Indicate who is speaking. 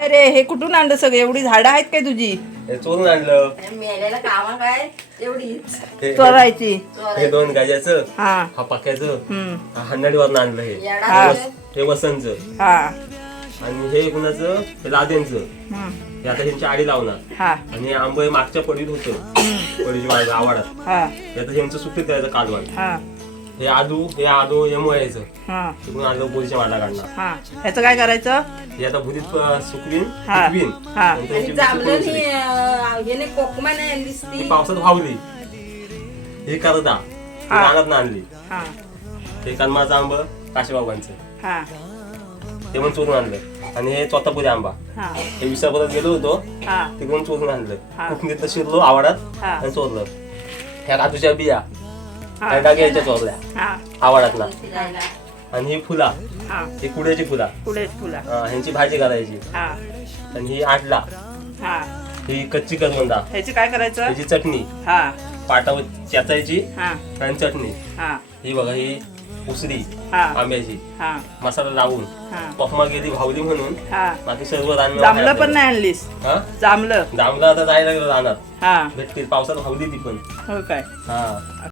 Speaker 1: अरे हे कुठून आणलं सगळं? एवढी झाडं आहेत काय तुझी?
Speaker 2: हे चोरून आणलं.
Speaker 3: मेल्याला कामा काय एवढीच
Speaker 1: चोरायची.
Speaker 2: हे 2 गाज्याचं,
Speaker 1: हा
Speaker 2: हा पाक्याचं,
Speaker 1: हम्म
Speaker 2: हा हन्नाडीवरनं आणलं.
Speaker 3: येडा
Speaker 2: हे वसंतचं
Speaker 1: हा
Speaker 2: आणि हे कुणाचं, हे लादेंचं.
Speaker 1: हम्म
Speaker 2: हे आता ह्यांची आडी लावणार.
Speaker 1: हा
Speaker 2: आणि आंब हे मागच्या पडीत होतं, पडीची बाजू आवाडात.
Speaker 1: हा
Speaker 2: हे आता ह्यांचं सुट्टीत द्यायचं कालवण.
Speaker 1: हा
Speaker 2: हे आदू हे मोयाचं.
Speaker 1: हा
Speaker 2: तिकडून आलं बोरीच्या वाटा काढणार.
Speaker 1: हा ह्याचं काय करायचं?
Speaker 2: हे आता भुरीत सुकवीन,
Speaker 1: हा.
Speaker 2: पिकवीन.
Speaker 1: हा.
Speaker 2: नंतर ह्याची
Speaker 3: जांभळं
Speaker 2: सुकवून उचली.
Speaker 3: हे कोकमा नाही दिसती
Speaker 2: ही पावसात वावली. ही करदा
Speaker 1: हा.
Speaker 2: रानात आणली.
Speaker 1: हा
Speaker 2: हे कनमाचं आंब काशीबाबांचं,
Speaker 1: हा
Speaker 2: ते पण चोरून आणलं. आणि हे चोतापुरी आंबा,
Speaker 1: हा
Speaker 2: हे विसापुरात गेलो होतो,
Speaker 1: हा
Speaker 2: तिकडून चोरून आणलं.
Speaker 1: हा.
Speaker 2: कोकणीतलं शिरलो आवाडात
Speaker 1: हा.
Speaker 2: आणि चोरलं. ह्या काजूच्या बिया,
Speaker 1: हा.
Speaker 2: ह्या डाग्याच्या चोरल्या
Speaker 1: हा
Speaker 2: आवाडातला.
Speaker 3: फिरायला.
Speaker 2: आणि ही फुला,
Speaker 1: हा
Speaker 2: ही कुड्याची फुला,
Speaker 1: पुढे फुला.
Speaker 2: ह्यांची भाजी करायची.
Speaker 1: हा
Speaker 2: आणि ही आटला,
Speaker 1: हा
Speaker 2: ही कच्ची करवंदा,
Speaker 1: ह्याची काय करायचं?
Speaker 2: ह्याची चटणी
Speaker 1: हा
Speaker 2: पाटावर चेचायची
Speaker 1: हा
Speaker 2: आणि चटणी.
Speaker 1: हा
Speaker 2: ही बघा, ही उसरी
Speaker 1: हा
Speaker 2: आंब्याची,
Speaker 1: हा
Speaker 2: मसाला लावून
Speaker 1: हा
Speaker 2: पफमा गेली भावली म्हणून
Speaker 1: हा
Speaker 2: बाकी सर्व रान
Speaker 1: जांभळं पण नाही आणलीस? जांभळं
Speaker 2: जांभळं आता जायला लागलं रानात,
Speaker 1: हा
Speaker 2: भेटतील. पावसात भावली ती पण.
Speaker 1: हो काय?
Speaker 2: हा